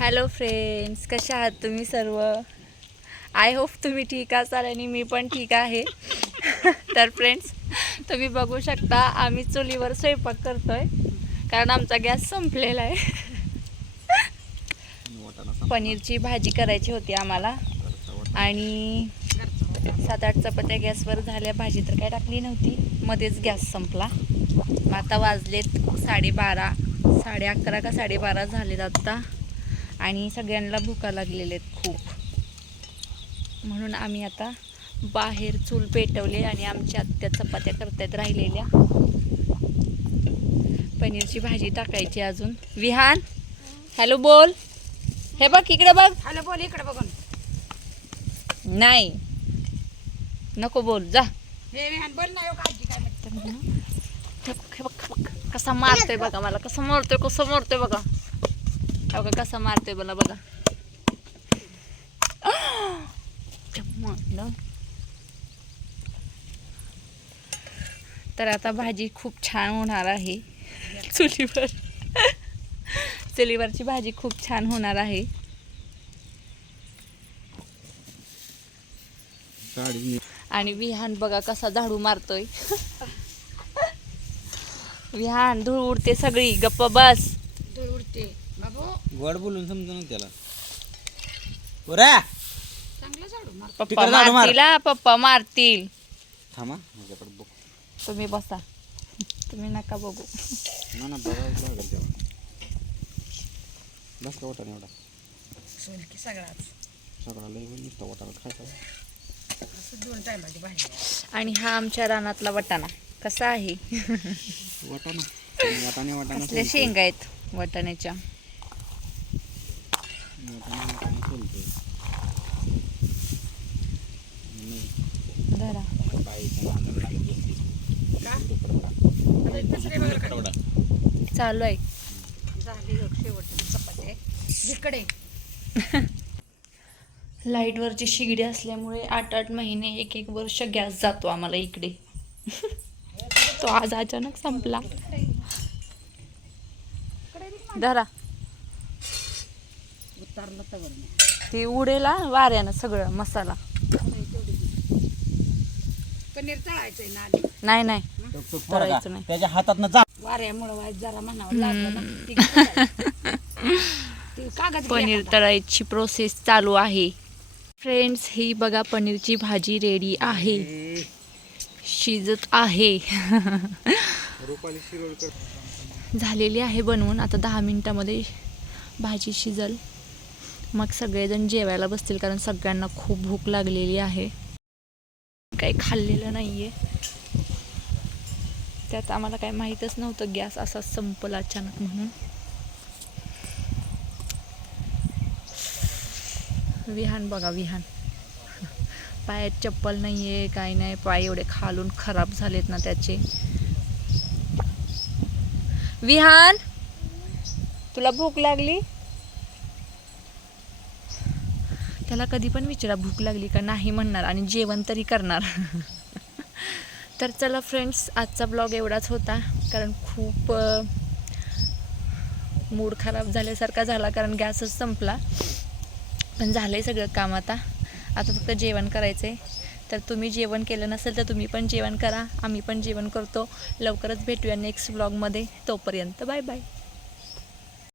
Hello friends, कशा आहात तुम्ही सर्व? आय होप तुम्ही ठीक असाल आणि मी पण ठीक आहे. तर फ्रेंड्स, तुम्ही बघू शकता आम्ही चुलीवर स्वयंपाक करतोय कारण आमचा गॅस संपलेला आहे. पनीरची भाजी करायची होती आम्हाला आणि 7-8 चपात्या गॅसवर झाल्या. भाजी तर काय टाकली नव्हती, मध्येच गॅस संपला. आता वाजलेत 12:30, 11:30 का 12:30 झालेत आत्ता आणि सगळ्यांना भुका लागलेल्या आहेत खूप. म्हणून आम्ही आता बाहेर चूल पेटवले आणि आमच्या आत्या चपात्या करतायत राहिलेल्या. पनीरची भाजी टाकायची अजून. विहान, हॅलो बोल. हे बघ इकडे बघ. हॅलो बोल, इकडे बघून. नाही नको बोल, जा. हे विहान बोल ना. आजी काय म्हणते? हे बघ कसा मारतोय बघा मला, कसं मारतोय बघा. बघा कसा मारतोय मला बघा. तर आता भाजी खूप छान होणार आहे चुलीवर. चुलीवरची भाजी खूप छान होणार आहे. आणि विहान बघा कसा झाडू मारतोय. विहान, धूळ उडते सगळी, गप्प बस. धूळ उडते बाबू. गोड बोलून समजून त्याला. पोरा चांगलं झाडू मार. पप्पा मारतील हा, पप्पा मारतील. थांबा माझ्याकडे बघ. तुम्ही बसा, तुम्ही नका बघू. ना बघावं लागेल तेव्हा. बस का वाटा एवढा सोल की सगळाच सगळा लई होईल नुसता वाटाला खायचा. असं 2 टायमाची भाजी. आणि हा आमच्या रानातला वटाणा कसा आहे. वाटाणा वाटाणा कसल्या शेंगा आहेत वटाण्याच्या. धरा. चालू आहे. झाली शेवटची चपाती इकडे. लाईटवरची शिगडी असल्यामुळे 8-8 महिने 1-1 वर्ष गॅस जातो आम्हाला इकडे. तो आज अचानक संपला. धरा. उतारलं तर ती उडेला वाऱ्यानं सगळं मसाला. पनीर तळायचंय ना. नाही तळायचं नाही. त्याच्या हातात जा. वाऱ्यामुळे वाईट जरा म्हणावं लागलं ना. ती कागद पनीर तळायची प्रोसेस चालू आहे. फ्रेंड्स, ही बघा पनीरची भाजी रेडी आहे, शिजत आहे. झालेली आहे बनवून. आता 10 मिनिटामध्ये भाजी शिजल. मग सगळेजण जेवायला बसतील कारण सगळ्यांना खूप भूक लागलेली आहे. काही खाल्लेलं नाहीये. त्यात आम्हाला काही माहीतच नव्हतं गॅस असा संपला अचानक म्हणून. विहान बघा, विहान पायात चप्पल नाहीये, काही नाही. पाय एवढे खालून खराब झालेत ना त्याचे. विहान, तुला भूक लागली? त्याला कधी पण विचारा भूक लागली का, नाही म्हणणार आणि जेवण तरी करणार. तर चला फ्रेंड्स, आजचा ब्लॉग एवढाच होता कारण खूप मूड खराब झाल्यासारखा झाला कारण गॅसच संपला. पण झालंय सगळं काम. आता फक्त जेवण करायचं आहे. तर तुम्ही जेवण केलं नसेल तर तुम्ही पण जेवण करा, आम्ही पण जेवण करतो. लवकरच भेटूया नेक्स्ट ब्लॉगमध्ये. तोपर्यंत बाय बाय.